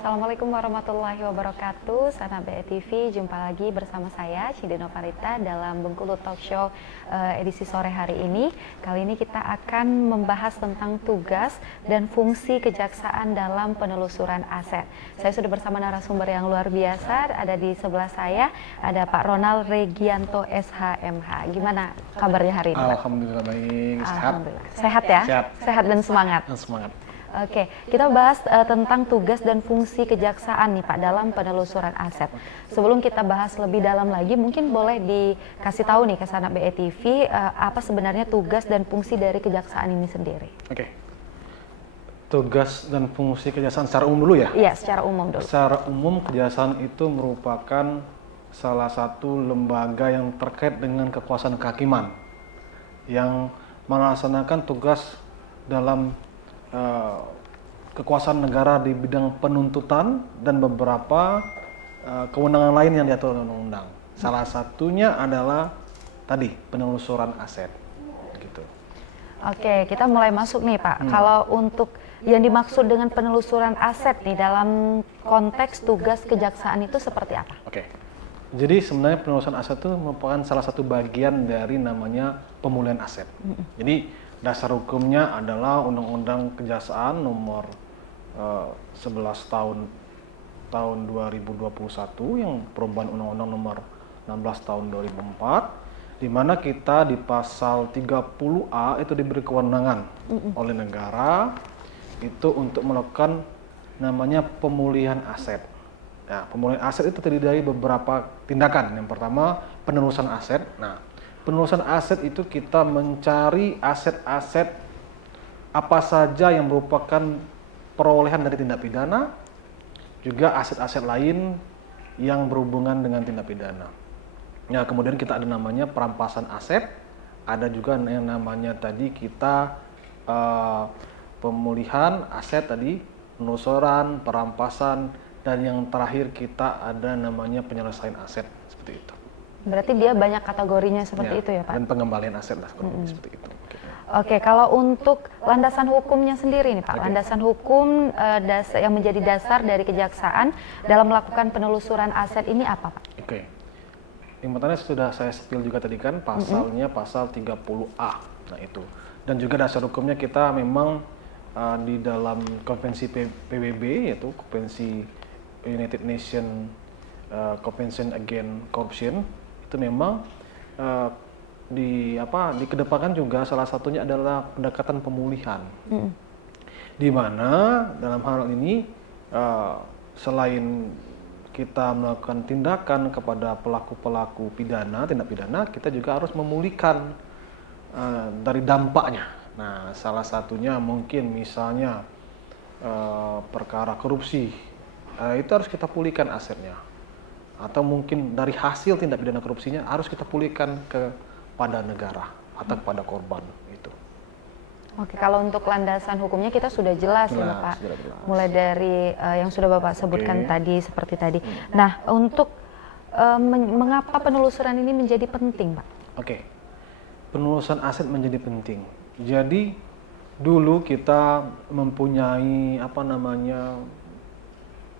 Assalamualaikum warahmatullahi wabarakatuh. Sana BETV, jumpa lagi bersama saya Cide Novarita dalam Bengkulu Talk Show edisi sore hari ini. Kali ini kita akan membahas tentang tugas dan fungsi kejaksaan dalam penelusuran aset. Saya sudah bersama narasumber yang luar biasa. Ada di sebelah saya ada Pak Ronald Regianto SHMH. Gimana kabarnya hari ini, Pak? Alhamdulillah baik. Alhamdulillah. Sehat ya? Sehat dan semangat. Semangat. Oke, kita bahas tentang tugas dan fungsi kejaksaan nih Pak dalam penelusuran aset. Sebelum kita bahas lebih dalam lagi, mungkin boleh dikasih tahu nih ke Sana BETV apa sebenarnya tugas dan fungsi dari kejaksaan ini sendiri. Oke. Tugas dan fungsi kejaksaan secara umum dulu ya? Iya, secara umum dulu. Secara umum kejaksaan itu merupakan salah satu lembaga yang terkait dengan kekuasaan kehakiman yang melaksanakan tugas dalam kekuasaan negara di bidang penuntutan dan beberapa kewenangan lain yang diatur oleh undang-undang. Salah satunya adalah tadi penelusuran aset. Gitu. Oke, kita mulai masuk nih Pak. Kalau untuk yang dimaksud dengan penelusuran aset nih dalam konteks tugas kejaksaan itu seperti apa? Oke. Jadi sebenarnya penelusuran aset itu merupakan salah satu bagian dari namanya pemulihan aset. Jadi dasar hukumnya adalah Undang-Undang Kejaksaan nomor 11 tahun 2021 yang perubahan Undang-Undang nomor 16 tahun 2004, di mana kita di pasal 30A itu diberi kewenangan oleh negara itu untuk melakukan namanya pemulihan aset. Nah, pemulihan aset itu terdiri dari beberapa tindakan. Yang pertama, penelusuran aset. Nah, penelusuran aset itu kita mencari aset-aset apa saja yang merupakan perolehan dari tindak pidana, juga aset-aset lain yang berhubungan dengan tindak pidana. Ya, kemudian kita ada namanya perampasan aset, ada juga yang namanya tadi kita pemulihan aset tadi, penelusuran, perampasan, dan yang terakhir kita ada namanya penyelesaian aset seperti itu. Berarti dia banyak kategorinya seperti itu ya Pak? Dan pengembalian aset lah seperti itu. Oke, kalau untuk landasan hukumnya sendiri nih Pak, landasan hukum yang menjadi dasar dari kejaksaan dalam melakukan penelusuran aset ini apa Pak? Oke, yang pertama sudah saya spill juga tadi kan, pasalnya pasal 30A, nah itu. Dan juga dasar hukumnya kita memang di dalam konvensi PBB, yaitu konvensi United Nations Convention Against Corruption, itu memang dikedepankan juga salah satunya adalah pendekatan pemulihan, di mana dalam hal ini selain kita melakukan tindakan kepada pelaku-pelaku pidana, tindak pidana, kita juga harus memulihkan dari dampaknya. Nah, salah satunya mungkin misalnya perkara korupsi, itu harus kita pulihkan asetnya. Atau mungkin dari hasil tindak pidana korupsinya harus kita pulihkan kepada negara atau kepada korban itu. Oke, kalau untuk landasan hukumnya kita sudah jelas ya Pak, jelas. mulai dari yang sudah Bapak sebutkan tadi seperti tadi. Nah, untuk mengapa penelusuran ini menjadi penting Pak? Oke, penelusuran aset menjadi penting. Jadi dulu kita mempunyai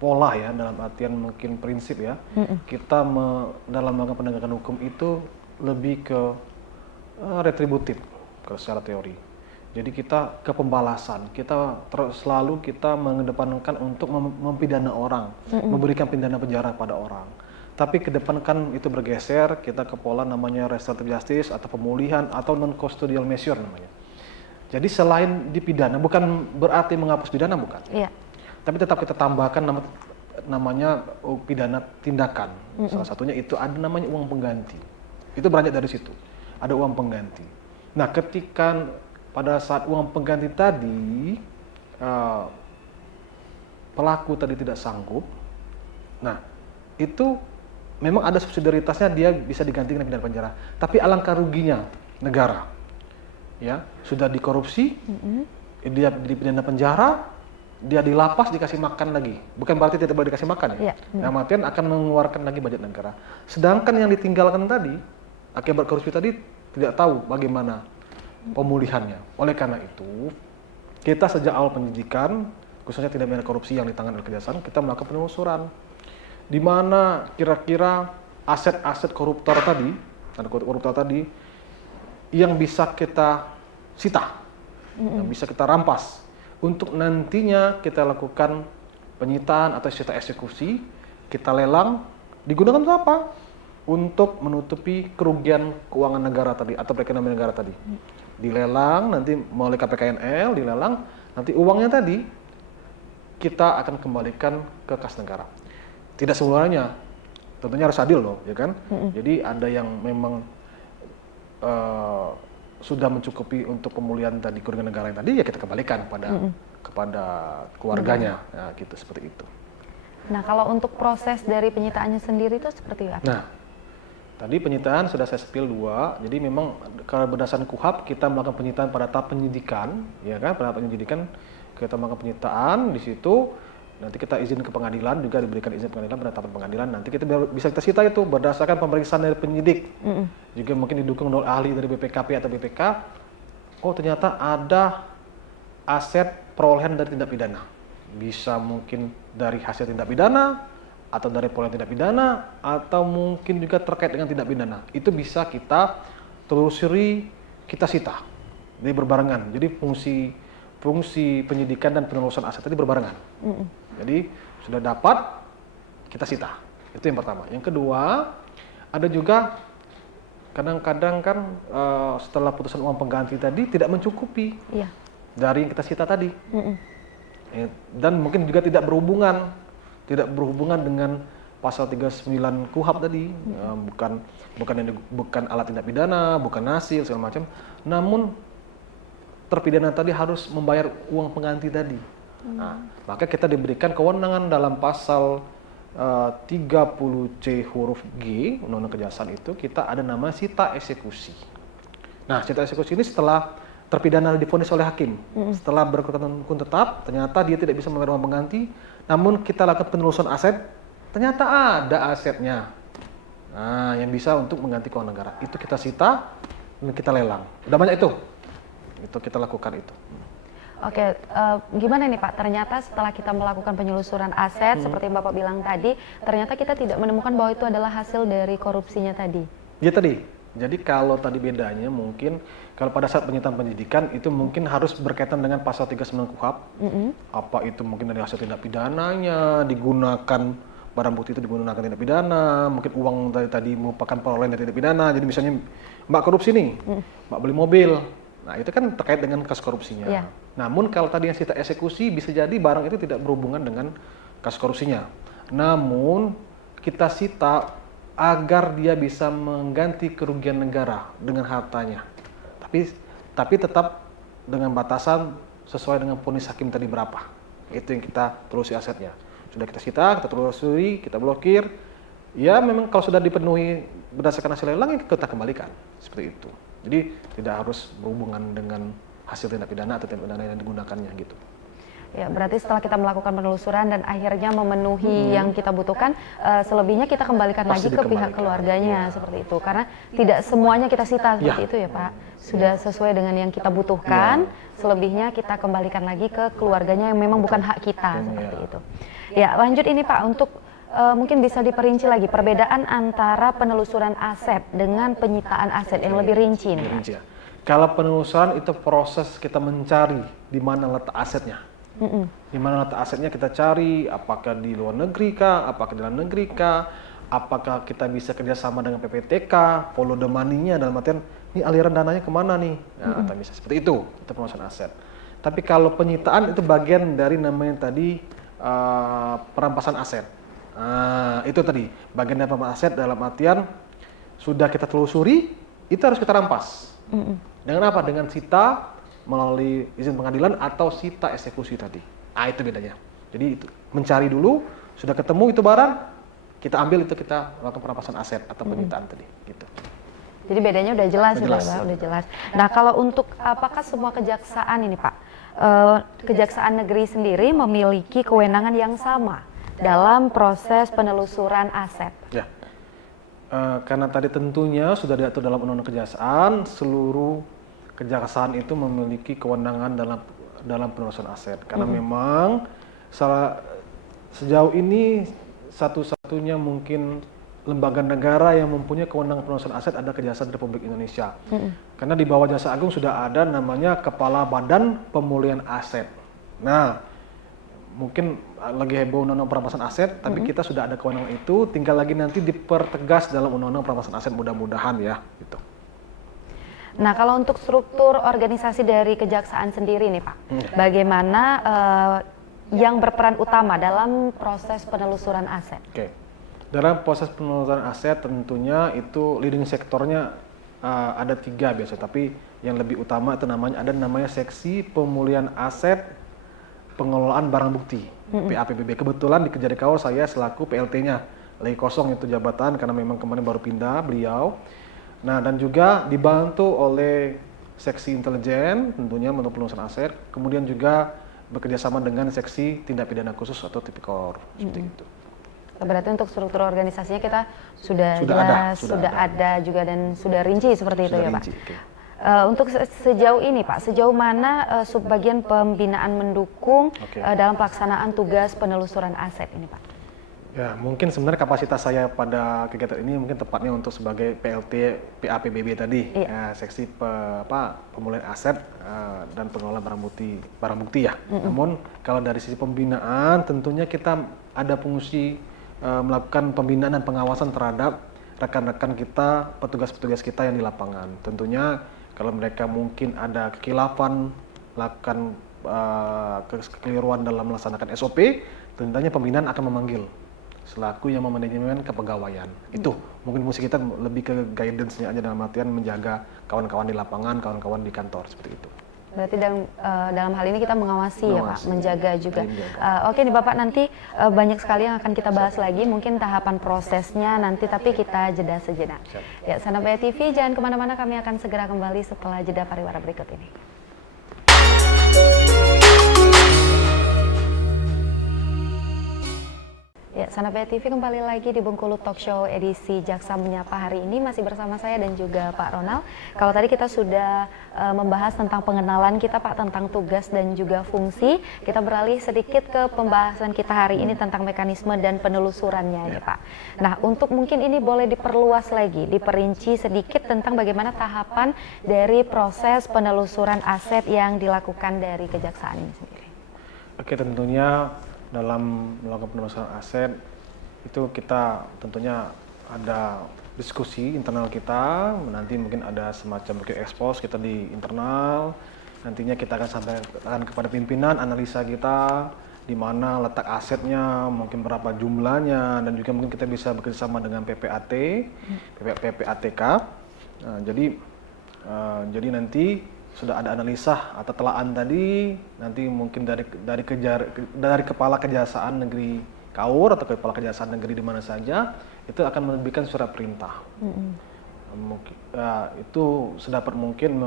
pola ya, dalam artian mungkin prinsip ya, kita dalam melakukan penegakan hukum itu lebih ke retributif secara teori. Jadi kita ke pembalasan, kita selalu kita mengedepankan untuk mempidana orang, memberikan pidana penjara pada orang. Tapi ke depan kan itu bergeser, kita ke pola namanya restoratif justice atau pemulihan atau non custodial measure namanya. Jadi selain dipidana, bukan berarti menghapus pidana, bukan. Iya. Tapi tetap kita tambahkan namanya pidana tindakan. Salah satunya itu ada namanya uang pengganti. Itu beranjak dari situ. Ada uang pengganti. Nah, ketika pada saat uang pengganti tadi pelaku tadi tidak sanggup, nah itu memang ada subsidiaritasnya, dia bisa diganti dengan pidana penjara. Tapi alangkah ruginya negara, ya sudah dikorupsi, dia dipidana penjara. Dia di lapas dikasih makan lagi, bukan berarti tidak boleh dikasih makan ya. Nah, artian akan mengeluarkan lagi budget negara. Sedangkan yang ditinggalkan tadi akibat korupsi tadi tidak tahu bagaimana pemulihannya. Oleh karena itu, kita sejak awal penyidikan khususnya tindak pidana korupsi yang ditangani oleh Kejaksaan, kita melakukan penelusuran. Di mana kira-kira aset-aset koruptor tadi, yang bisa kita sita, yang bisa kita rampas, untuk nantinya kita lakukan penyitaan atau sita eksekusi, kita lelang, digunakan untuk apa? Untuk menutupi kerugian keuangan negara tadi atau perekonomian negara tadi. Dilelang nanti melalui KPKNL, dilelang, nanti uangnya tadi kita akan kembalikan ke kas negara. Tidak semuanya, tentunya harus adil loh, ya kan? Jadi ada yang memang sudah mencukupi untuk pemulihan tadi kerugian negara yang tadi, ya kita kembalikan kepada keluarganya, ya, gitu seperti itu. Nah, kalau untuk proses dari penyitaannya sendiri itu seperti apa? Nah, tadi penyitaan sudah saya spill 2, jadi memang kalau berdasarkan KUHP kita melakukan penyitaan pada tahap penyidikan, ya kan? Pada tahap penyidikan kita melakukan penyitaan, di situ nanti kita izin ke pengadilan, juga diberikan izin pengadilan pada tahap pengadilan, nanti kita bisa kita sita itu berdasarkan pemeriksaan dari penyidik, juga mungkin didukung oleh ahli dari BPKP atau BPK. Oh ternyata ada aset perolehan dari tindak pidana, bisa mungkin dari hasil tindak pidana, atau dari perolehan tindak pidana, atau mungkin juga terkait dengan tindak pidana. Itu bisa kita telusuri, kita sita. Jadi berbarengan. Jadi fungsi penyidikan dan penelusuran aset tadi berbarengan. Jadi sudah dapat, kita sita. Itu yang pertama. Yang kedua, ada juga kadang-kadang kan setelah putusan uang pengganti tadi tidak mencukupi dari yang kita sita tadi. Dan mungkin juga tidak berhubungan dengan pasal 39 KUHP tadi, bukan alat tindak pidana, bukan hasil segala macam, namun terpidana tadi harus membayar uang pengganti tadi. Nah, maka kita diberikan kewenangan dalam pasal 30C huruf G Undang-Undang Kejaksaan itu, kita ada nama sita eksekusi. Nah, sita eksekusi ini setelah terpidana divonis oleh hakim, setelah berkekuatan hukum tetap, ternyata dia tidak bisa membayar uang pengganti, namun kita lakukan penelusuran aset, ternyata ada asetnya. Nah, yang bisa untuk mengganti keuangan negara, itu kita sita dan kita lelang. Udah banyak itu kita lakukan itu. Oke, gimana nih Pak? Ternyata setelah kita melakukan penyelusuran aset, seperti yang Bapak bilang tadi, ternyata kita tidak menemukan bahwa itu adalah hasil dari korupsinya tadi. Ya tadi, jadi kalau tadi bedanya mungkin, kalau pada saat penyitaan penyidikan itu mungkin harus berkaitan dengan pasal 39 KUHP, apa itu mungkin dari hasil tindak pidananya, digunakan, barang bukti itu digunakan tindak pidana, mungkin uang tadi merupakan perolehan dari tindak pidana, jadi misalnya Mbak korupsi nih, Mbak beli mobil, nah itu kan terkait dengan kasus korupsinya. Namun kalau tadi yang sita eksekusi, bisa jadi barang itu tidak berhubungan dengan kasus korupsinya. Namun kita sita agar dia bisa mengganti kerugian negara dengan hartanya. Tapi tetap dengan batasan sesuai dengan vonis hakim tadi berapa. Itu yang kita telusuri asetnya. Sudah kita sita, kita telusuri, kita blokir. Ya memang kalau sudah dipenuhi berdasarkan hasil lelang, ya kita kembalikan. Seperti itu. Jadi tidak harus berhubungan dengan hasil tindak pidana atau tindak pidana yang digunakannya gitu. Ya, berarti setelah kita melakukan penelusuran dan akhirnya memenuhi yang kita butuhkan, selebihnya kita kembalikan lagi ke pihak keluarganya, seperti itu. Karena tidak semuanya kita sita seperti itu ya Pak. Sudah sesuai dengan yang kita butuhkan, selebihnya kita kembalikan lagi ke keluarganya yang memang bukan hak kita, seperti itu. Ya, lanjut ini Pak, untuk mungkin bisa diperinci lagi perbedaan antara penelusuran aset dengan penyitaan aset yang lebih rinci nih Pak. Kalau penelusuran itu proses kita mencari di mana letak asetnya. Di mana letak asetnya kita cari, apakah di luar negeri kah, apakah di dalam negeri kah, apakah kita bisa kerjasama dengan PPTK, follow the money-nya dalam artian, ini aliran dananya kemana nih, nah, atau bisa seperti itu penelusuran aset. Tapi kalau penyitaan itu bagian dari namanya tadi perampasan aset. Nah, itu tadi, bagian dari perampasan aset dalam artian, sudah kita telusuri, itu harus kita rampas. Dengan apa? Dengan sita, melalui izin pengadilan atau sita eksekusi tadi. Ah itu bedanya. Jadi itu, mencari dulu, sudah ketemu itu barang, kita ambil itu, kita lakukan perampasan aset atau penyitaan tadi. Gitu. Jadi bedanya udah jelas, udah jelas. Nah kalau untuk apakah semua kejaksaan ini Pak, Kejaksaan Negeri sendiri memiliki kewenangan yang sama dalam proses penelusuran aset? Ya. Karena tadi tentunya sudah diatur dalam Undang-Undang Kejaksaan, seluruh kejaksaan itu memiliki kewenangan dalam penelusuran aset. Karena memang Sejauh ini satu-satunya mungkin lembaga negara yang mempunyai kewenangan penelusuran aset ada Kejaksaan Republik Indonesia. Karena di bawah Jaksa Agung sudah ada namanya Kepala Badan Pemulihan Aset. Nah, mungkin lagi heboh undang-undang perampasan aset, tapi kita sudah ada kewenangan itu, tinggal lagi nanti dipertegas dalam undang-undang perampasan aset mudah-mudahan ya, gitu. Nah, kalau untuk struktur organisasi dari Kejaksaan sendiri nih Pak, bagaimana yang berperan utama dalam proses penelusuran aset? Oke. Dalam proses penelusuran aset tentunya itu leading sektornya ada 3 biasa, tapi yang lebih utama itu namanya Seksi Pemulihan Aset Pengelolaan Barang Bukti, PAPBB. Kebetulan di Kejari Kawal saya selaku PLT-nya, lagi kosong itu jabatan karena memang kemarin baru pindah beliau. Nah, dan juga dibantu oleh Seksi Intelijen tentunya untuk penelusuran aset, kemudian juga bekerjasama dengan Seksi Tindak Pidana Khusus atau Tipikor, seperti itu. Berarti untuk struktur organisasinya kita sudah ada juga dan sudah rinci seperti itu ya Pak. Okay. Untuk sejauh ini Pak, sejauh mana subbagian pembinaan mendukung dalam pelaksanaan tugas penelusuran aset ini Pak? Ya, mungkin sebenarnya kapasitas saya pada kegiatan ini mungkin tepatnya untuk sebagai PLT PAPBB tadi, Seksi Pemulihan Aset dan Pengelolaan Barang Bukti ya. Namun kalau dari sisi pembinaan tentunya kita ada fungsi melakukan pembinaan dan pengawasan terhadap rekan-rekan kita, petugas-petugas kita yang di lapangan. Tentunya kalau mereka mungkin ada kekilafan, melakukan kekeliruan dalam melaksanakan SOP, tentunya pembinaan akan memanggil selaku yang memanajemen kepegawaian. Itu mungkin fungsi kita lebih ke guidance-nya aja dalam artian menjaga kawan-kawan di lapangan, kawan-kawan di kantor, seperti itu. Berarti dalam hal ini kita mengawasi ya Pak, menjaga juga. Oke nih Bapak, nanti banyak sekali yang akan kita bahas lagi, mungkin tahapan prosesnya nanti, tapi kita jeda sejenak. Ya, Sanabaya TV, jangan kemana-mana, kami akan segera kembali setelah jeda pariwara berikut ini. Ya, Sanabaya TV kembali lagi di Bengkulu Talk Show edisi Jaksa Menyapa hari ini, masih bersama saya dan juga Pak Ronald. Kalau tadi kita sudah membahas tentang pengenalan kita Pak, tentang tugas dan juga fungsi, kita beralih sedikit ke pembahasan kita hari ini tentang mekanisme dan penelusurannya ya Pak. Nah, untuk mungkin ini boleh diperluas lagi, diperinci sedikit tentang bagaimana tahapan dari proses penelusuran aset yang dilakukan dari Kejaksaan ini sendiri. Oke, tentunya dalam melakukan penelusuran aset itu kita tentunya ada diskusi internal kita, nanti mungkin ada semacam expose kita di internal, nantinya kita akan sampaikan kepada pimpinan analisa kita di mana letak asetnya, mungkin berapa jumlahnya, dan juga mungkin kita bisa bekerjasama dengan PPATK. Nah, jadi nanti sudah ada analisa atau telaan tadi, nanti mungkin dari kepala kejaksaan negeri Kaur atau kepala kejaksaan negeri di mana saja itu akan menerbitkan surat perintah. Itu sedapat mungkin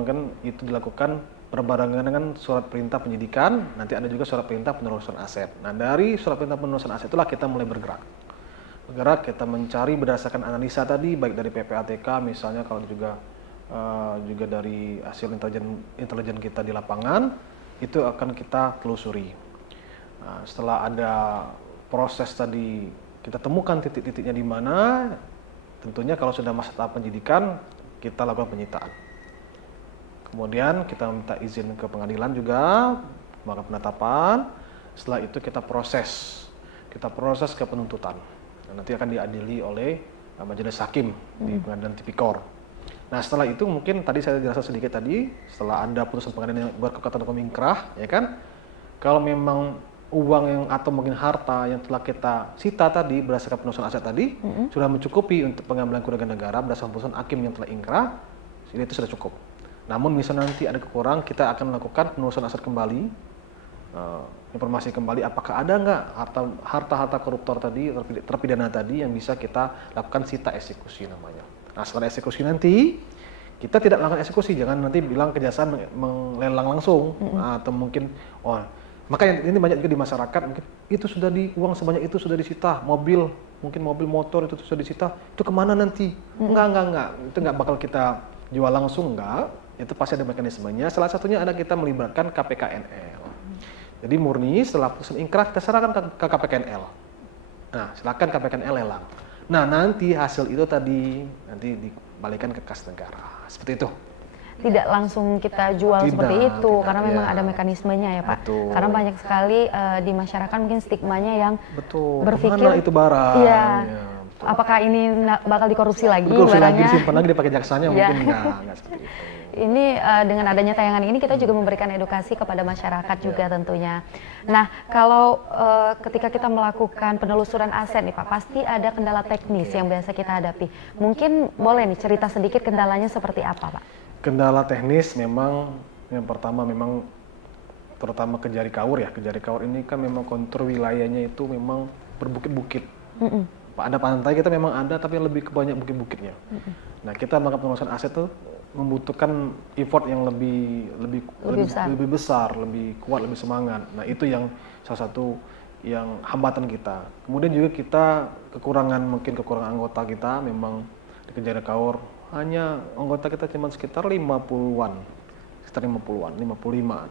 itu dilakukan berbarengan dengan surat perintah penyidikan, nanti ada juga surat perintah penelusuran aset. Nah, dari surat perintah penelusuran aset itulah kita mulai bergerak kita mencari berdasarkan analisa tadi, baik dari PPATK misalnya, kalau juga dari hasil intelijen kita di lapangan, itu akan kita telusuri. Nah, setelah ada proses tadi, kita temukan titik-titiknya di mana, tentunya kalau sudah masa tahap penyidikan, kita lakukan penyitaan. Kemudian kita minta izin ke pengadilan juga, melakukan penetapan. Setelah itu kita proses ke penuntutan. Dan nanti akan diadili oleh majelis hakim di pengadilan tipikor. Nah, setelah itu mungkin tadi saya jelaskan sedikit tadi, setelah ada putusan pengadilan yang berkekuatan hukum ingkrah, ya kan, kalau memang uang yang atau mungkin harta yang telah kita sita tadi berdasarkan penelusuran aset tadi sudah mencukupi untuk pengambilan kerugian negara berdasarkan putusan hakim yang telah ingkrah, itu sudah cukup. Namun misalnya nanti ada kekurangan, kita akan melakukan penelusuran aset kembali, informasi kembali apakah ada nggak harta-harta koruptor tadi, terpidana tadi yang bisa kita lakukan sita eksekusi namanya. Nah, setelah eksekusi nanti, kita tidak melakukan eksekusi, jangan nanti bilang kejaksaan melelang langsung, atau mungkin, makanya ini banyak juga di masyarakat, mungkin itu sudah uang sebanyak itu sudah disita, mobil motor itu sudah disita, itu kemana nanti? Enggak, itu nggak bakal kita jual langsung, enggak, itu pasti ada mekanismenya, salah satunya ada kita melibatkan KPKNL. Jadi murni setelah putusan ingkrah kita serahkan ke KPKNL. Nah, silakan KPKNL lelang. Nah, nanti hasil itu tadi nanti dikembalikan ke kas negara. Seperti itu. Tidak langsung kita jual seperti itu, karena memang ada mekanismenya ya Pak. Betul. Karena banyak sekali di masyarakat mungkin stigmanya yang Betul. berpikir Kemana itu barang? Iya. Ya, betul. Apakah ini bakal dikorupsi lagi Dikorupsi lagi, barangnya? disimpan lagi, dipakai jaksanya, Iya. mungkin enggak seperti itu. Ini dengan adanya tayangan ini kita juga memberikan edukasi kepada masyarakat juga tentunya. Nah, kalau ketika kita melakukan penelusuran aset nih Pak, pasti ada kendala teknis yang biasa kita hadapi. Mungkin boleh nih cerita sedikit kendalanya seperti apa Pak? Kendala teknis memang yang pertama memang terutama ke Jari Kaur ya. Ke Jari Kaur ini kan memang kontur wilayahnya itu memang berbukit-bukit. Ada pantai kita memang ada, tapi lebih ke banyak bukit-bukitnya. Nah, kita melakukan penelusuran aset tuh membutuhkan effort yang lebih besar, lebih kuat, lebih semangat. Nah, itu yang salah satu yang hambatan kita. Kemudian juga kita kekurangan anggota kita memang di Jari Kaur hanya anggota kita cuma sekitar 50-an. Sekitar 50-an, 55-an.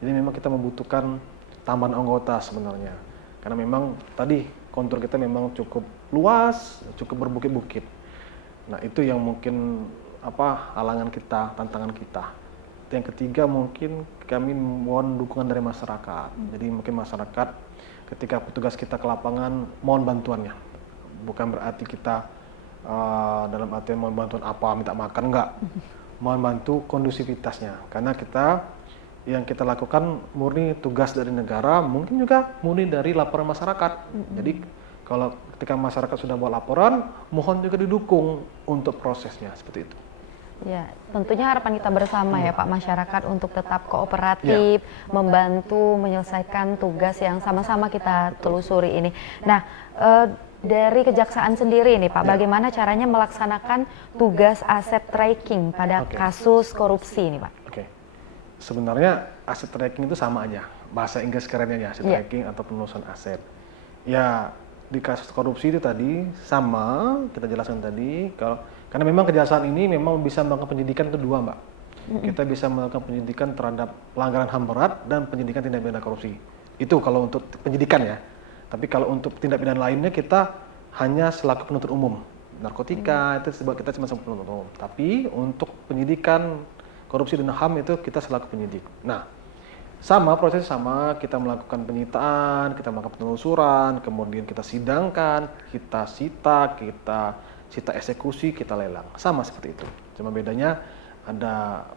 Jadi memang kita membutuhkan tambahan anggota sebenarnya. Karena memang tadi kontur kita memang cukup luas, cukup berbukit-bukit. Nah, itu yang mungkin halangan kita, tantangan kita. Yang ketiga mungkin kami mohon dukungan dari masyarakat. Jadi mungkin masyarakat ketika petugas kita ke lapangan mohon bantuannya. Bukan berarti kita dalam artian mohon bantuan minta makan, enggak. Mohon bantu kondusivitasnya. Karena yang kita lakukan murni tugas dari negara, mungkin juga murni dari laporan masyarakat. Jadi kalau ketika masyarakat sudah buat laporan, mohon juga didukung untuk prosesnya seperti itu. Ya, tentunya harapan kita bersama ya Pak, masyarakat untuk tetap kooperatif, membantu menyelesaikan tugas yang sama-sama kita telusuri ini. Nah, dari Kejaksaan sendiri nih Pak, bagaimana caranya melaksanakan tugas aset tracking pada kasus korupsi ini Pak? Oke. Sebenarnya aset tracking itu sama aja, bahasa Inggris kerennya ya, aset tracking atau penelusuran aset. Ya, di kasus korupsi itu tadi sama, kita jelaskan tadi, karena memang Kejaksaan ini memang bisa melakukan penyidikan itu dua Mbak. Kita bisa melakukan penyidikan terhadap pelanggaran HAM berat dan penyidikan tindak pidana korupsi. Itu kalau untuk penyidikan ya. Tapi kalau untuk tindak pidana lainnya kita hanya selaku penuntut umum. Narkotika itu kita cuma selaku penuntut umum. Tapi untuk penyidikan korupsi dan HAM itu kita selaku penyidik. Nah, sama prosesnya sama, kita melakukan penyitaan, kita melakukan penelusuran, kemudian kita sidangkan, kita sita eksekusi, kita lelang. Sama seperti itu. Cuma bedanya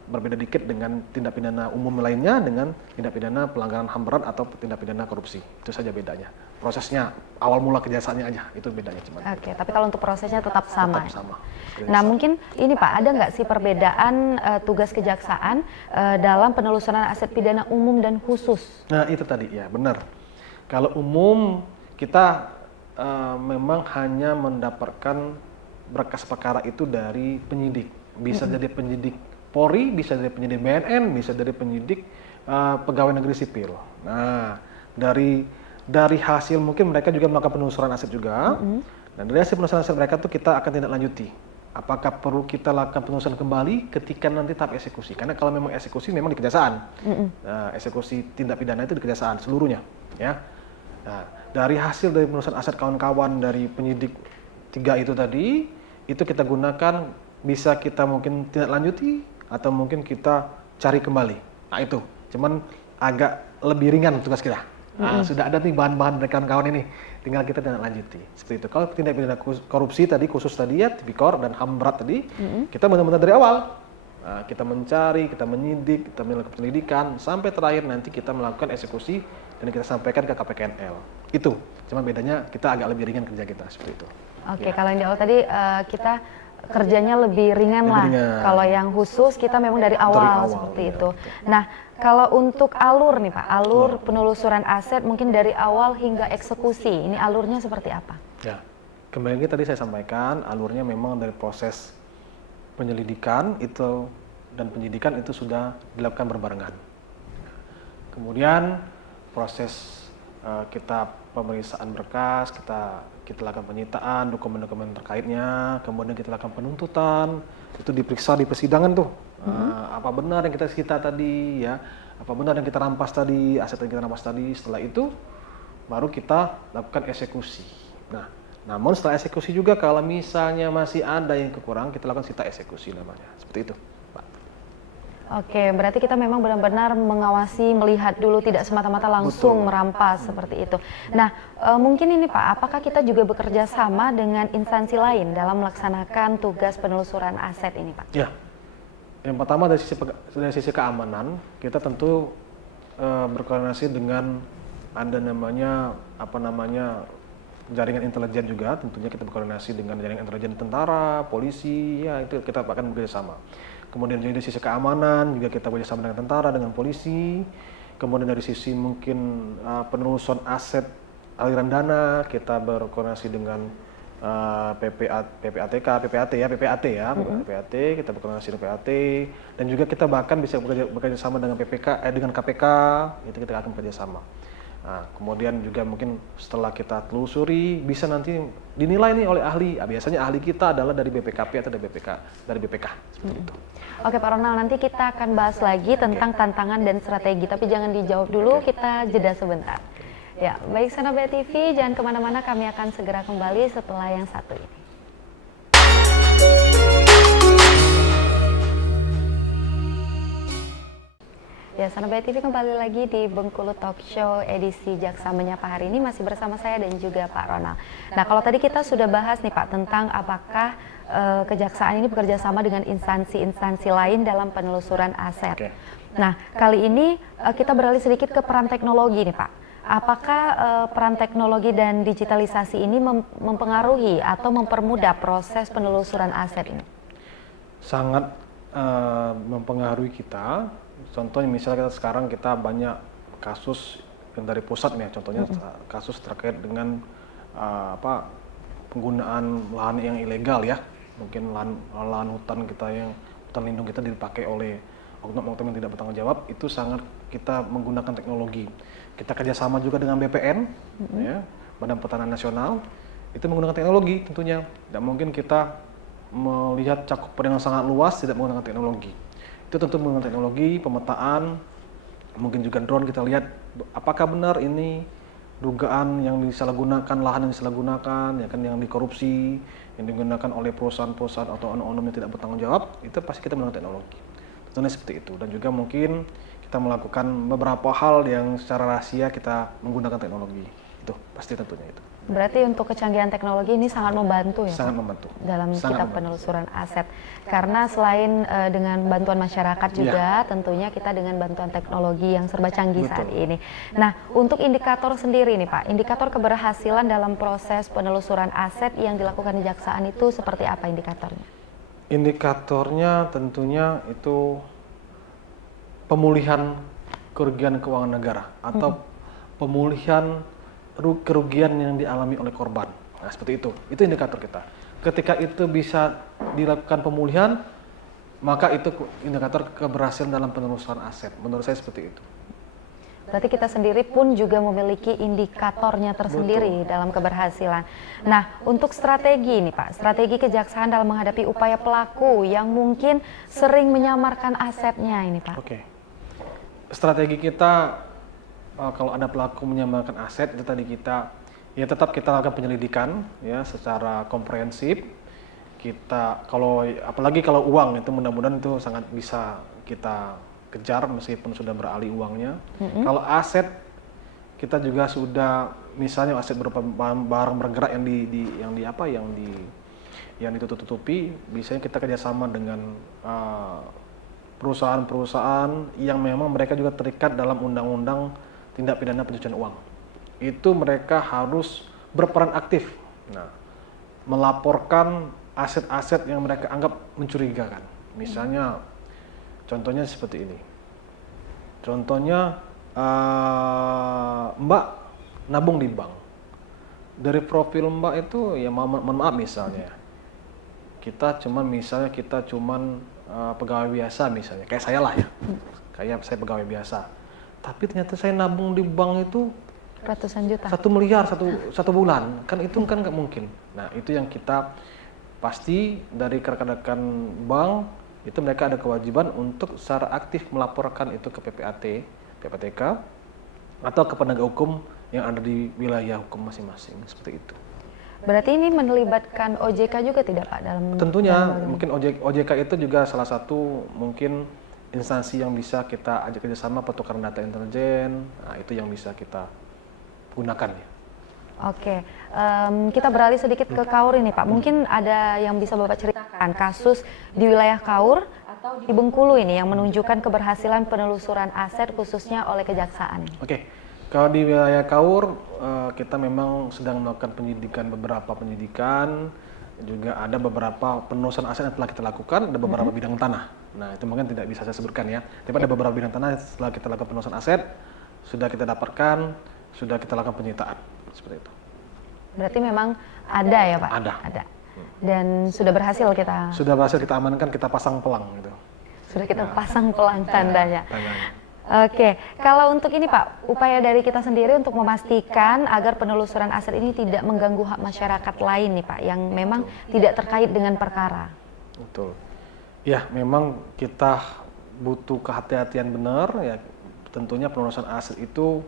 berbeda dikit dengan tindak pidana umum lainnya dengan tindak pidana pelanggaran HAM berat atau tindak pidana korupsi. Itu saja bedanya. Prosesnya awal mula kejasaannya aja, itu bedanya cuma. Oke, tapi kalau untuk prosesnya tetap sama. Tetap sama. Nah, mungkin ini Pak, ada nggak sih perbedaan tugas kejaksaan dalam penelusuran aset pidana umum dan khusus? Nah, itu tadi ya, benar. Kalau umum kita memang hanya mendapatkan berkas perkara itu dari penyidik. Bisa jadi penyidik Polri, bisa dari penyidik BNN, bisa dari penyidik pegawai negeri sipil. Nah, dari hasil mungkin mereka juga melakukan penelusuran aset juga. Dan dari hasil penelusuran aset mereka tuh kita akan tindak lanjuti. Apakah perlu kita lakukan penelusuran kembali ketika nanti tahap eksekusi? Karena kalau memang eksekusi memang di Kejaksaan. Eksekusi tindak pidana itu di Kejaksaan seluruhnya, ya. Nah, dari hasil dari penelusuran aset kawan-kawan dari penyidik 3 itu tadi, itu kita gunakan, bisa kita mungkin tindak lanjuti atau mungkin kita cari kembali. Nah, itu. Cuman agak lebih ringan tugas kita. Nah, sudah ada nih bahan-bahan dari kawan-kawan ini, tinggal kita tindak lanjuti seperti itu. Kalau tindak pidana korupsi tadi khusus tadi ya, tipikor dan HAM berat tadi, kita benar-benar dari awal kita mencari, kita menyidik, kita melakukan penyelidikan sampai terakhir nanti kita melakukan eksekusi dan kita sampaikan ke KPKNL. Itu, cuma bedanya kita agak lebih ringan kerja kita seperti itu. Oke, kalau yang di awal tadi kita kerjanya lebih ringan lah. Kalau yang khusus kita memang dari awal seperti itu. Nah, kalau untuk alur nih Pak, alur penelusuran aset mungkin dari awal hingga eksekusi, ini alurnya seperti apa? Ya, kembali lagi tadi saya sampaikan alurnya memang dari proses penyelidikan itu dan penyidikan itu sudah dilakukan berbarengan. Kemudian proses kita pemeriksaan berkas, kita lakukan penyitaan, dokumen-dokumen terkaitnya, kemudian kita lakukan penuntutan, itu diperiksa di persidangan tuh, apa benar yang kita tadi ya, apa benar yang kita rampas tadi, aset yang kita rampas tadi. Setelah itu baru kita lakukan eksekusi. Nah, namun setelah eksekusi juga kalau misalnya masih ada yang kekurangan, kita lakukan sita eksekusi namanya. Seperti itu, Pak. Oke, berarti kita memang benar-benar mengawasi, melihat dulu, tidak semata-mata langsung merampas seperti itu. Nah, mungkin ini Pak, apakah kita juga bekerja sama dengan instansi lain dalam melaksanakan tugas penelusuran aset ini Pak? Ya, yang pertama dari sisi keamanan, kita tentu berkoordinasi dengan ada namanya jaringan intelijen juga. Tentunya kita berkoordinasi dengan jaringan intelijen tentara, polisi, ya itu kita akan bekerja sama. Kemudian dari sisi keamanan juga kita bekerja sama dengan tentara, dengan polisi. Kemudian dari sisi mungkin penelusuran aset aliran dana, kita berkoordinasi dengan PPAT, kita berkoordinasi dengan PPAT, dan juga kita bahkan bisa bekerja sama dengan dengan KPK, itu kita akan bekerja sama. Nah, kemudian juga mungkin setelah kita telusuri bisa nanti dinilai nih oleh ahli. Biasanya ahli kita adalah dari BPKP atau dari BPK seperti itu. Oke Pak Ronald, nanti kita akan bahas lagi tentang tantangan dan strategi, tapi jangan dijawab dulu, kita jeda sebentar. Ya, baik Sanabea TV, jangan kemana-mana, kami akan segera kembali setelah yang satu ini. Ya, Sanabea TV kembali lagi di Bengkulu Talk Show edisi Jaksa Menyapa hari ini, masih bersama saya dan juga Pak Ronald. Nah, kalau tadi kita sudah bahas nih Pak tentang apakah kejaksaan ini bekerja sama dengan instansi-instansi lain dalam penelusuran aset. Nah, kali ini kita beralih sedikit ke peran teknologi nih Pak. Apakah peran teknologi dan digitalisasi ini mempengaruhi atau mempermudah proses penelusuran aset ini? Sangat mempengaruhi kita. Contohnya misalnya sekarang kita banyak kasus yang dari pusat nih, contohnya kasus terkait dengan penggunaan lahan yang ilegal ya. Mungkin lahan hutan kita yang hutan lindung kita dipakai oleh oknum-oknum yang tidak bertanggung jawab, itu sangat kita menggunakan teknologi. Kita kerjasama juga dengan BPN, ya, Badan Pertanahan Nasional, itu menggunakan teknologi tentunya. Tidak mungkin kita melihat cakupan yang sangat luas tidak menggunakan teknologi. Itu tentu menggunakan teknologi, pemetaan, mungkin juga drone kita lihat apakah benar ini dugaan yang disalahgunakan, lahan yang disalahgunakan, ya kan, yang dikorupsi, yang digunakan oleh perusahaan-perusahaan atau oknum yang tidak bertanggung jawab, itu pasti kita menggunakan teknologi. Tentunya seperti itu. Dan juga mungkin kita melakukan beberapa hal yang secara rahasia kita menggunakan teknologi. Itu pasti tentunya itu. Berarti untuk kecanggihan teknologi ini sangat membantu ya sangat Pak? Membantu. Dalam Sangat kita membantu. penelusuran aset. Karena selain dengan bantuan masyarakat juga, tentunya kita dengan bantuan teknologi yang serba canggih saat ini. Nah, untuk indikator sendiri nih Pak, indikator keberhasilan dalam proses penelusuran aset yang dilakukan di Jaksaan itu seperti apa indikatornya? Indikatornya tentunya itu pemulihan kerugian keuangan negara atau pemulihan kerugian yang dialami oleh korban. Nah, seperti itu. Itu indikator kita. Ketika itu bisa dilakukan pemulihan, maka itu indikator keberhasilan dalam penelusuran aset. Menurut saya seperti itu. Berarti kita sendiri pun juga memiliki indikatornya tersendiri dalam keberhasilan. Nah, untuk strategi nih Pak, strategi kejaksaan dalam menghadapi upaya pelaku yang mungkin sering menyamarkan asetnya ini Pak. Oke. Strategi kita kalau ada pelaku menyamarkan aset, itu tadi kita ya tetap kita lakukan penyelidikan ya secara komprehensif. Kita apalagi kalau uang itu mudah-mudahan itu sangat bisa kita kejar meskipun sudah beralih uangnya. Kalau aset kita juga sudah misalnya aset berupa barang bergerak yang ditutup-tutupi, biasanya kita kerjasama dengan perusahaan-perusahaan yang memang mereka juga terikat dalam undang-undang tindak pidana pencucian uang. Itu mereka harus berperan aktif. Nah, melaporkan aset-aset yang mereka anggap mencurigakan. Misalnya, contohnya seperti ini. Contohnya, Mbak nabung di bank. Dari profil Mbak itu, ya mohon maaf misalnya, kita cuman pegawai biasa misalnya, kayak saya lah ya, kayak saya pegawai biasa. Tapi ternyata saya nabung di bank itu Ratusan juta. 1 miliar satu bulan, kan itu kan nggak mungkin. Nah, itu yang kita pasti dari rekan-rekan bank itu mereka ada kewajiban untuk secara aktif melaporkan itu ke PPATK, atau ke penegak hukum yang ada di wilayah hukum masing-masing, seperti itu. Berarti ini melibatkan OJK juga tidak Pak dalam? Tentunya, dalam mungkin OJK itu juga salah satu mungkin instansi yang bisa kita ajak kerjasama pertukaran data intelijen, nah, itu yang bisa kita gunakan ya. Oke, kita beralih sedikit ke KAUR ini Pak. Mungkin ada yang bisa Bapak ceritakan kasus di wilayah KAUR atau di Bengkulu ini yang menunjukkan keberhasilan penelusuran aset khususnya oleh Kejaksaan. Oke, kalau di wilayah KAUR kita memang sedang melakukan beberapa penyidikan, juga ada beberapa penelusuran aset yang telah kita lakukan, ada beberapa bidang tanah. Nah itu mungkin tidak bisa saya sebutkan ya, tapi ada beberapa bidang tanah setelah kita lakukan penelusuran aset, sudah kita dapatkan, sudah kita lakukan penyitaan, seperti itu. Berarti memang ada ya Pak? Ada. Dan sudah berhasil kita? Sudah berhasil kita amankan, kita pasang pelang gitu. Sudah kita pasang pelang tandanya. Tandanya. Oke, kalau untuk ini Pak, upaya dari kita sendiri untuk memastikan agar penelusuran aset ini tidak mengganggu hak masyarakat lain nih Pak, yang memang tidak terkait dengan perkara. Betul. Ya, memang kita butuh kehati-hatian benar ya. Tentunya penelusuran aset itu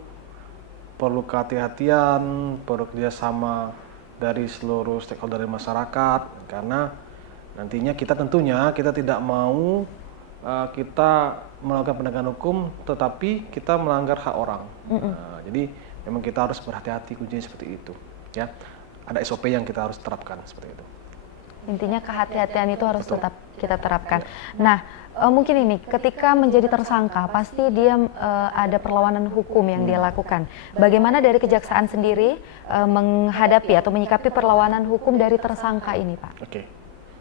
perlu kehati-hatian, perlu kerjasama dari seluruh stakeholder dari masyarakat, karena nantinya kita tidak mau kita melakukan penegakan hukum tetapi kita melanggar hak orang. Nah, jadi memang kita harus berhati-hati, kuncinya seperti itu ya. Ada SOP yang kita harus terapkan seperti itu. Intinya kehati-hatian itu harus tetap kita terapkan. Nah, mungkin ini ketika menjadi tersangka pasti dia ada perlawanan hukum yang dia lakukan. Bagaimana dari Kejaksaan sendiri menghadapi atau menyikapi perlawanan hukum dari tersangka ini, Pak? Oke,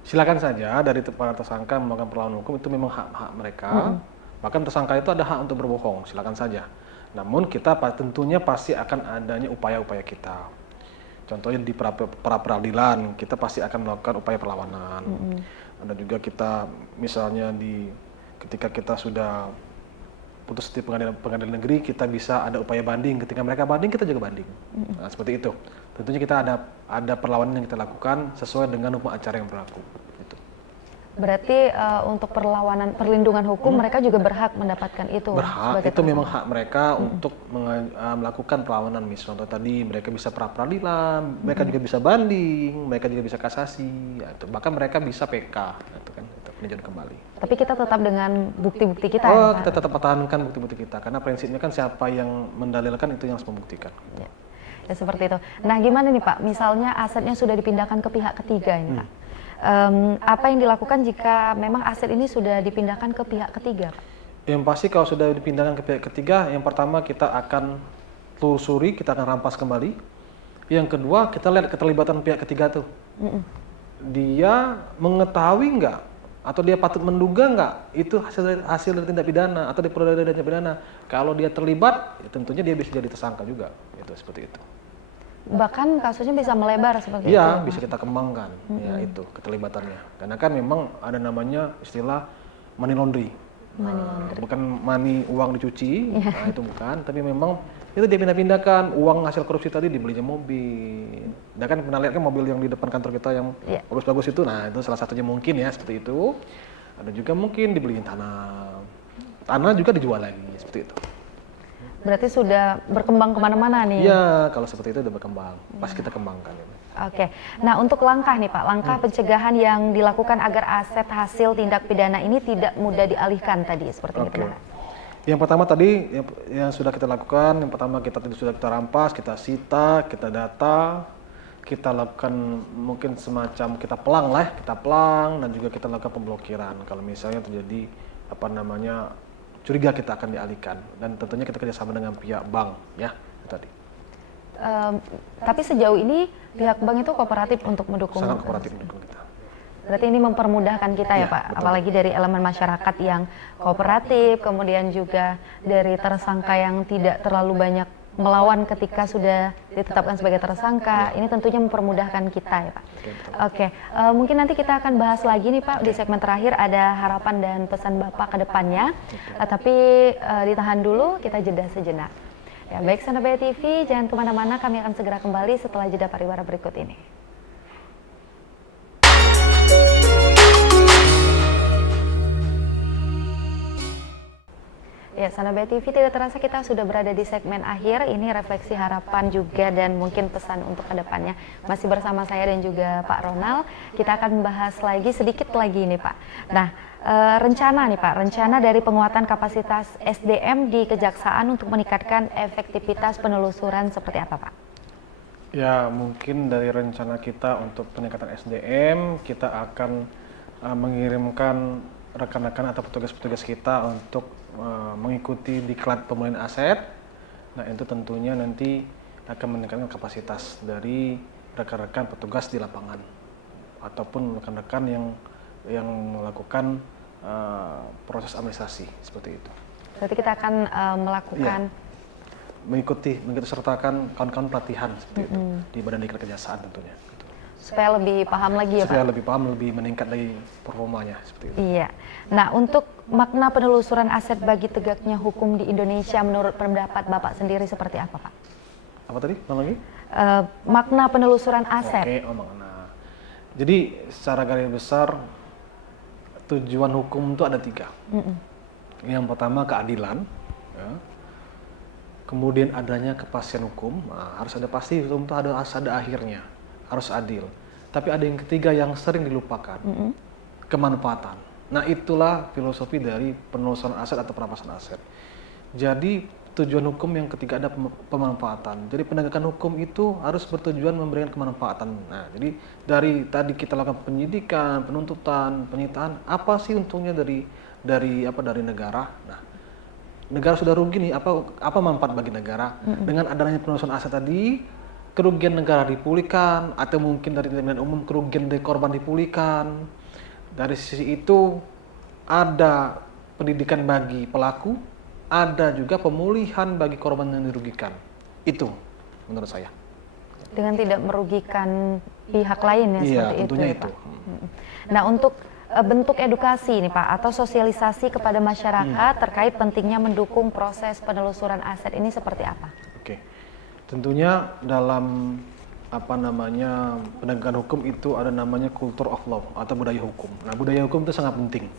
silakan saja dari para tersangka melakukan perlawanan hukum, itu memang hak-hak mereka. Bahkan tersangka itu ada hak untuk berbohong, silakan saja. Namun kita tentunya pasti akan adanya upaya-upaya kita. Contohnya di pra peradilan kita pasti akan melakukan upaya perlawanan. Ada juga kita misalnya ketika kita sudah putus di pengadilan negeri, kita bisa ada upaya banding. Ketika mereka banding, kita juga banding. Nah, seperti itu. Tentunya kita ada perlawanan yang kita lakukan sesuai dengan hukum acara yang berlaku. Gitu. Berarti untuk perlindungan hukum mereka juga berhak mendapatkan itu. Berhak, itu memang hak mereka untuk melakukan perlawanan. Misalnya tadi mereka bisa pra peradilan, mereka juga bisa banding, mereka juga bisa kasasi, bahkan mereka bisa PK, itu kan, itu peninjauan kembali. Tapi kita tetap dengan bukti-bukti kita. Kita tetap pertahankan bukti-bukti kita, karena prinsipnya kan siapa yang mendalilkan itu yang harus membuktikan. Ya seperti itu. Nah gimana nih Pak, misalnya asetnya sudah dipindahkan ke pihak ketiga ini Pak. Apa yang dilakukan jika memang aset ini sudah dipindahkan ke pihak ketiga, Pak? Yang pasti kalau sudah dipindahkan ke pihak ketiga, yang pertama kita akan telusuri, kita akan rampas kembali. Yang kedua, kita lihat keterlibatan pihak ketiga tuh. Dia mengetahui nggak, atau dia patut menduga nggak itu hasil dari tindak pidana atau diperoleh dari tindak pidana. Kalau dia terlibat, ya tentunya dia bisa jadi tersangka juga. Itu seperti itu. Bahkan kasusnya bisa melebar seperti itu. Iya, bisa kita kembangkan, ya itu keterlibatannya. Karena kan memang ada namanya istilah money laundry. Bukan money uang dicuci, nah itu bukan. Tapi memang itu dia pindah-pindahkan uang hasil korupsi tadi dibelinya mobil. Dan kan pernah lihat kan mobil yang di depan kantor kita yang bagus-bagus itu, nah itu salah satunya mungkin ya seperti itu. Ada juga mungkin dibeliin tanah juga dijual lagi seperti itu. Berarti sudah berkembang kemana-mana nih? Iya, kalau seperti itu udah berkembang, pas kita kembangkan. Oke, nah untuk langkah nih Pak, langkah pencegahan yang dilakukan agar aset hasil tindak pidana ini tidak mudah dialihkan tadi, seperti itu. Yang pertama tadi yang sudah kita lakukan, yang pertama sudah kita rampas, kita sita, kita data, kita lakukan mungkin semacam kita pelang dan juga kita lakukan pemblokiran. Kalau misalnya terjadi curiga, kita akan dialihkan, dan tentunya kita kerjasama dengan pihak bank ya itu tadi. Tapi sejauh ini pihak bank itu kooperatif untuk mendukung. Sangat kooperatif mendukung kita. Berarti ini mempermudahkan kita ya Pak, betul. Apalagi dari elemen masyarakat yang kooperatif, kemudian juga dari tersangka yang tidak terlalu banyak melawan ketika sudah ditetapkan sebagai tersangka. Ini tentunya mempermudahkan kita ya Pak. Oke, mungkin nanti kita akan bahas lagi nih Pak, di segmen terakhir ada harapan dan pesan Bapak ke depannya. Tapi ditahan dulu, kita jeda sejenak. Ya, baik sahabat BTV, jangan kemana-mana, kami akan segera kembali setelah jeda pariwara berikut ini. Ya, Sanaba TV tidak terasa kita sudah berada di segmen akhir. Ini refleksi harapan juga dan mungkin pesan untuk kedepannya. Masih bersama saya dan juga Pak Ronald. Kita akan membahas lagi sedikit lagi nih Pak. Nah, rencana nih Pak, rencana dari penguatan kapasitas SDM di Kejaksaan untuk meningkatkan efektivitas penelusuran seperti apa Pak? Ya, mungkin dari rencana kita untuk peningkatan SDM, kita akan mengirimkan rekan-rekan atau petugas-petugas kita untuk mengikuti diklat pemulihan aset. Nah, itu tentunya nanti akan meningkatkan kapasitas dari rekan-rekan petugas di lapangan ataupun rekan-rekan yang melakukan proses administrasi seperti itu. Berarti kita akan melakukan mengikuti sertakan kawan-kawan pelatihan seperti itu di Badan Diklat Kejaksaan tentunya. Supaya lebih paham lagi ya Pak? Supaya lebih paham, lebih meningkat lagi performanya seperti itu. Iya. Nah, untuk makna penelusuran aset bagi tegaknya hukum di Indonesia menurut pendapat Bapak sendiri seperti apa Pak? Apa tadi? Ulang lagi? Makna penelusuran aset. Oke, makna. Jadi secara garis besar tujuan hukum itu ada 3. Yang pertama keadilan, ya. Kemudian adanya kepastian hukum. Nah, harus ada pasti hukum itu harus ada akhirnya, harus adil. Tapi ada yang ketiga yang sering dilupakan, kemanfaatan. Nah, itulah filosofi dari penelusuran aset atau perampasan aset. Jadi tujuan hukum yang ketiga ada pemanfaatan. Jadi penegakan hukum itu harus bertujuan memberikan kemanfaatan. Nah, jadi dari tadi kita lakukan penyidikan, penuntutan, penyitaan, apa sih untungnya dari negara? Nah, negara sudah rugi nih, apa manfaat bagi negara? Dengan adanya penelusuran aset tadi, kerugian negara dipulihkan, atau mungkin dari tindak pidana umum kerugian dari korban dipulihkan. Dari sisi itu ada pendidikan bagi pelaku, ada juga pemulihan bagi korban yang dirugikan. Itu menurut saya. Dengan tidak merugikan pihak lain ya, Iya, seperti tentunya itu. itu. Ya, Pak? Nah, untuk bentuk edukasi nih Pak atau sosialisasi kepada masyarakat terkait pentingnya mendukung proses penelusuran aset ini seperti apa? Oke. Tentunya dalam penegakan hukum itu ada namanya culture of law atau budaya hukum. Nah, budaya hukum itu sangat penting.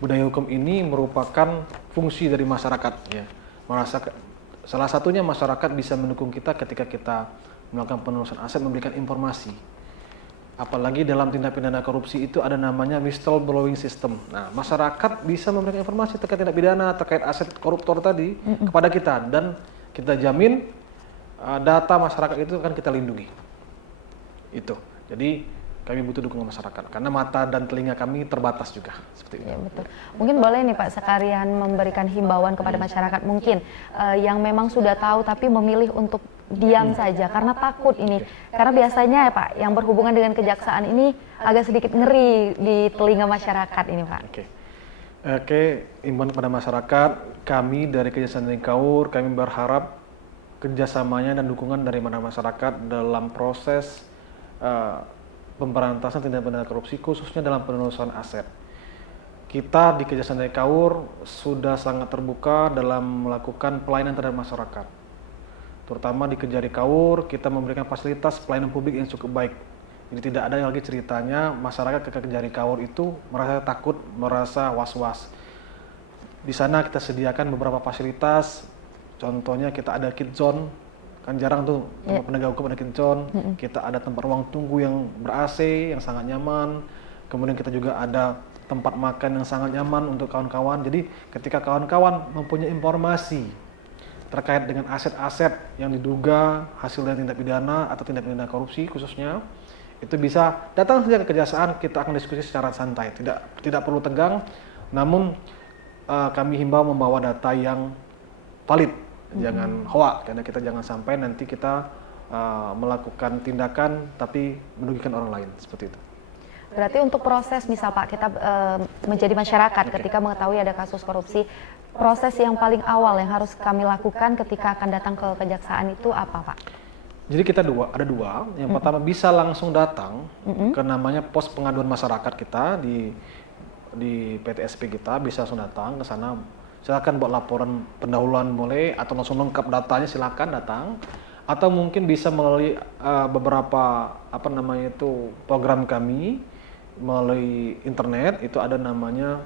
Budaya hukum ini merupakan fungsi dari masyarakat ya. Salah satunya masyarakat bisa mendukung kita ketika kita melakukan penelusuran aset, memberikan informasi. Apalagi dalam tindak pidana korupsi itu ada namanya whistleblowing system. Nah, masyarakat bisa memberikan informasi terkait tindak pidana, terkait aset koruptor tadi kepada kita, dan kita jamin data masyarakat itu akan kita lindungi. Itu. Jadi kami butuh dukungan masyarakat karena mata dan telinga kami terbatas juga seperti itu. Ya, betul. Mungkin boleh nih Pak sekalian memberikan himbauan kepada masyarakat mungkin yang memang sudah tahu tapi memilih untuk diam saja karena takut ini. Karena biasanya ya Pak, yang berhubungan dengan kejaksaan ini agak sedikit ngeri di telinga masyarakat ini Pak. Oke, imbauan kepada masyarakat, kami dari Kejaksaan Negeri Kaur, kami berharap kerjasamanya dan dukungan dari masyarakat dalam proses pemberantasan tindak pidana korupsi, khususnya dalam penelusuran aset. Kita di Kejaksaan Negeri Kaur sudah sangat terbuka dalam melakukan pelayanan terhadap masyarakat. Terutama di Kejari Kaur, kita memberikan fasilitas pelayanan publik yang cukup baik. Jadi tidak ada lagi ceritanya masyarakat ke Kejari Kaur itu merasa takut, merasa was-was. Di sana kita sediakan beberapa fasilitas, contohnya kita ada kid zone, kan jarang tuh tempat penegak hukum ada kid zone. Kita ada tempat ruang tunggu yang ber-AC, yang sangat nyaman. Kemudian kita juga ada tempat makan yang sangat nyaman untuk kawan-kawan. Jadi ketika kawan-kawan mempunyai informasi terkait dengan aset-aset yang diduga hasil dari tindak pidana atau tindak pidana korupsi khususnya, itu bisa datang saja ke kejaksaan, kita akan diskusi secara santai, tidak perlu tegang, namun kami himbau membawa data yang valid, jangan hoak, karena kita jangan sampai nanti kita melakukan tindakan tapi merugikan orang lain, seperti itu. Berarti untuk proses misal Pak kita menjadi masyarakat ketika mengetahui ada kasus korupsi, proses yang paling awal yang harus kami lakukan ketika akan datang ke kejaksaan itu apa Pak? Jadi kita ada dua. Yang pertama bisa langsung datang ke namanya pos pengaduan masyarakat kita di PTSP kita, bisa langsung datang ke sana. Silakan buat laporan pendahuluan boleh, atau langsung lengkap datanya silakan datang. Atau mungkin bisa melalui beberapa program kami melalui internet, itu ada namanya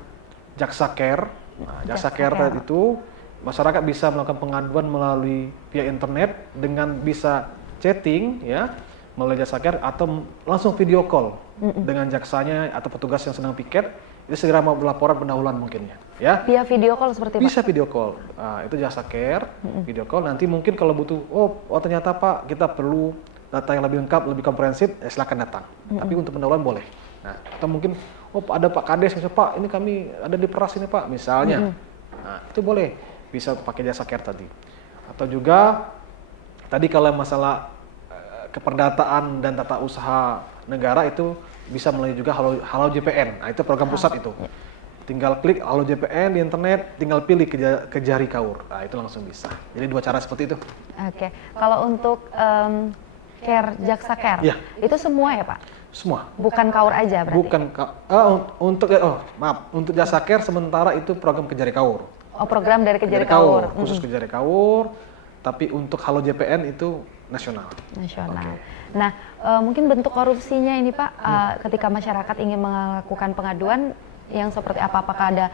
Jaksa Care. Nah, Jaksa Care itu masyarakat bisa melakukan pengaduan melalui via internet dengan bisa chatting ya melalui jasa care atau langsung video call dengan jaksanya atau petugas yang sedang piket, itu segera mau laporan pendahuluan mungkinnya ya. Via video call seperti Bisa Pak? video call. Itu jasa care, video call. Nanti mungkin kalau butuh, oh ternyata Pak kita perlu data yang lebih lengkap, lebih komprehensif, silakan datang. Tapi untuk pendahuluan boleh. Nah, atau mungkin, ada Pak Kades, misalnya Pak ini kami ada di peras ini Pak, misalnya. Nah, itu boleh, bisa pakai jasa care tadi. Atau juga, tadi kalau masalah keperdataan dan tata usaha negara itu bisa melalui juga Halo JPN. Nah, itu program pusat itu. Tinggal klik Halo JPN di internet, tinggal pilih Kejari Kaur. Nah, itu langsung bisa. Jadi 2 cara seperti itu. Oke, kalau untuk care, jaksa care, Iya. itu semua ya Pak? Semua. Bukan kaur aja berarti? Bukan untuk jasa care sementara itu program Kejari Kaur. Oh, program dari Kejari Kaur. Khusus Kejari Kaur. Tapi untuk Halo JPN itu nasional. Nasional. Nah, mungkin bentuk korupsinya ini Pak, ketika masyarakat ingin melakukan pengaduan yang seperti apa? Apakah ada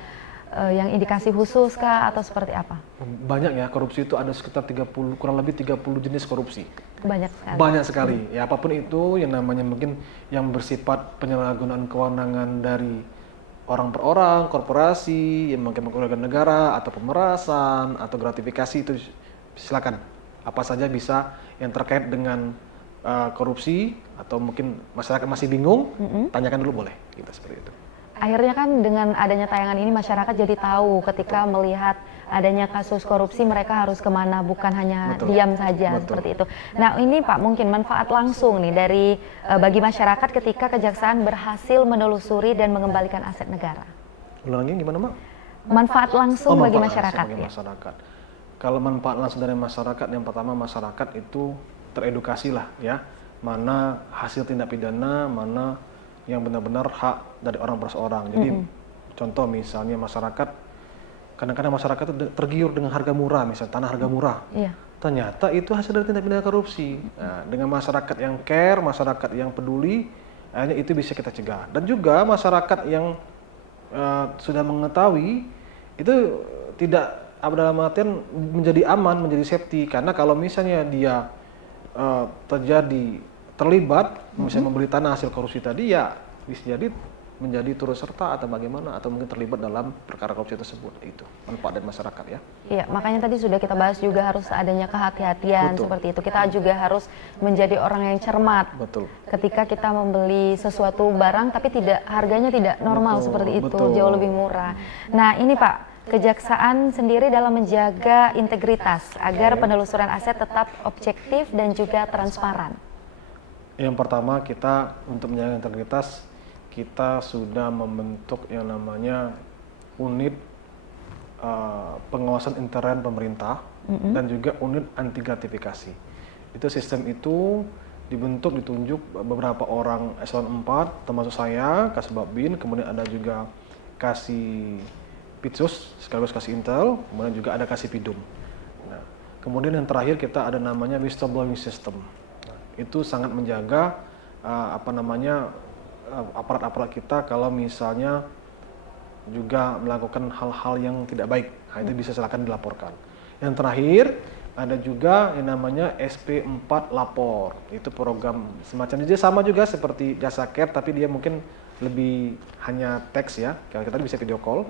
yang indikasi khusus kah atau seperti apa? Banyak ya, korupsi itu ada sekitar kurang lebih 30 jenis korupsi. Banyak sekali. Banyak sekali. Ya apapun itu yang namanya mungkin yang bersifat penyalahgunaan kewenangan dari orang per orang, korporasi, yang mungkin menggunakan negara atau pemerasan atau gratifikasi itu silakan. Apa saja bisa yang terkait dengan korupsi atau mungkin masyarakat masih bingung, tanyakan dulu boleh. Kita seperti itu. Akhirnya kan dengan adanya tayangan ini masyarakat jadi tahu ketika melihat adanya kasus korupsi mereka harus kemana, bukan hanya diam saja seperti itu. Nah ini Pak mungkin manfaat langsung nih dari bagi masyarakat ketika kejaksaan berhasil menelusuri dan mengembalikan aset negara. Ulangnya gimana Mak? Manfaat langsung bagi manfaat masyarakat. langsung bagi masyarakat. Kalau manfaat langsung dari masyarakat, yang pertama masyarakat itu teredukasi lah ya, mana hasil tindak pidana, mana yang benar-benar hak dari orang per orang. Jadi contoh misalnya masyarakat, kadang-kadang masyarakat itu tergiur dengan harga murah, misalnya tanah harga murah. Iya. Ternyata itu hasil dari tindak pidana korupsi. Nah, dengan masyarakat yang care, masyarakat yang peduli, akhirnya itu bisa kita cegah. Dan juga masyarakat yang sudah mengetahui itu tidak dalam artian menjadi aman, menjadi safety. Karena kalau misalnya dia terlibat, misalnya membeli tanah hasil korupsi tadi, ya bisa jadi menjadi turut serta atau bagaimana, atau mungkin terlibat dalam perkara korupsi tersebut. Itu manfaat dari masyarakat ya. Iya, makanya tadi sudah kita bahas juga harus adanya kehati-hatian seperti itu. Kita juga harus menjadi orang yang cermat. Betul. Ketika kita membeli sesuatu barang tapi harganya tidak normal seperti itu, jauh lebih murah. Nah, ini Pak, Kejaksaan sendiri dalam menjaga integritas agar penelusuran aset tetap objektif dan juga transparan. Yang pertama, kita untuk menjaga integritas, kita sudah membentuk yang namanya unit pengawasan intern pemerintah dan juga unit anti gratifikasi. Itu sistem itu dibentuk, ditunjuk beberapa orang eselon 4, termasuk saya, Kasih Babin, kemudian ada juga Kasih Pitsus, sekaligus Kasih Intel, kemudian juga ada Kasih Pidum. Nah, kemudian yang terakhir kita ada namanya whistleblowing system. Itu sangat menjaga aparat-aparat kita kalau misalnya juga melakukan hal-hal yang tidak baik. Nah, itu bisa silakan dilaporkan. Yang terakhir ada juga yang namanya SP4 Lapor. Itu program semacam dia sama juga seperti jasa care, tapi dia mungkin lebih hanya teks ya. Kalau kita bisa video call,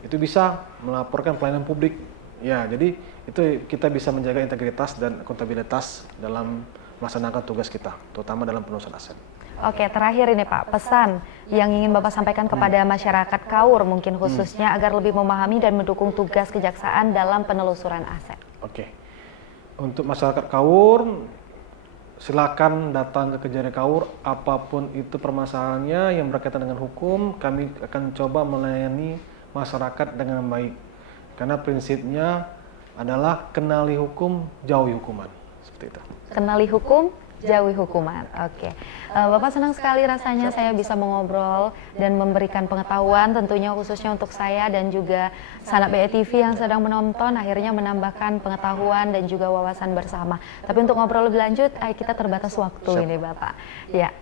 itu bisa melaporkan pelayanan publik. Ya, jadi itu kita bisa menjaga integritas dan akuntabilitas dalam melaksanakan tugas kita, terutama dalam penelusuran aset. Oke, terakhir ini Pak, pesan yang ingin Bapak sampaikan kepada masyarakat Kaur mungkin khususnya agar lebih memahami dan mendukung tugas kejaksaan dalam penelusuran aset. Oke, untuk masyarakat Kaur, silakan datang ke Kejari Kaur, apapun itu permasalahannya yang berkaitan dengan hukum, kami akan coba melayani masyarakat dengan baik. Karena prinsipnya adalah kenali hukum, jauhi hukuman. Seperti itu. Kenali hukum, jauhi hukuman. Oke. Bapak senang sekali rasanya saya bisa mengobrol dan memberikan pengetahuan tentunya khususnya untuk saya dan juga sanak BETV yang sedang menonton, akhirnya menambahkan pengetahuan dan juga wawasan bersama. Tapi untuk ngobrol lebih lanjut, kita terbatas waktu ini Bapak. Ya.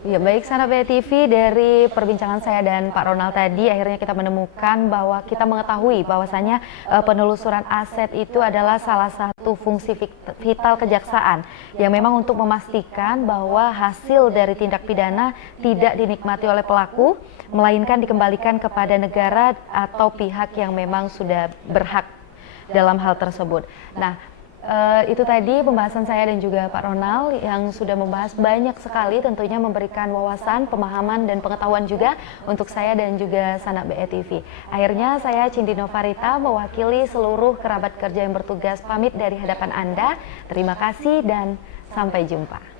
Ya baik, sahabat BTV, dari perbincangan saya dan Pak Ronald tadi, akhirnya kita menemukan bahwa kita mengetahui bahwasanya penelusuran aset itu adalah salah satu fungsi vital kejaksaan yang memang untuk memastikan bahwa hasil dari tindak pidana tidak dinikmati oleh pelaku, melainkan dikembalikan kepada negara atau pihak yang memang sudah berhak dalam hal tersebut. Nah, itu tadi pembahasan saya dan juga Pak Ronald yang sudah membahas banyak sekali, tentunya memberikan wawasan, pemahaman, dan pengetahuan juga untuk saya dan juga sanak BETV. Akhirnya saya Cindy Novarita mewakili seluruh kerabat kerja yang bertugas pamit dari hadapan Anda. Terima kasih dan sampai jumpa.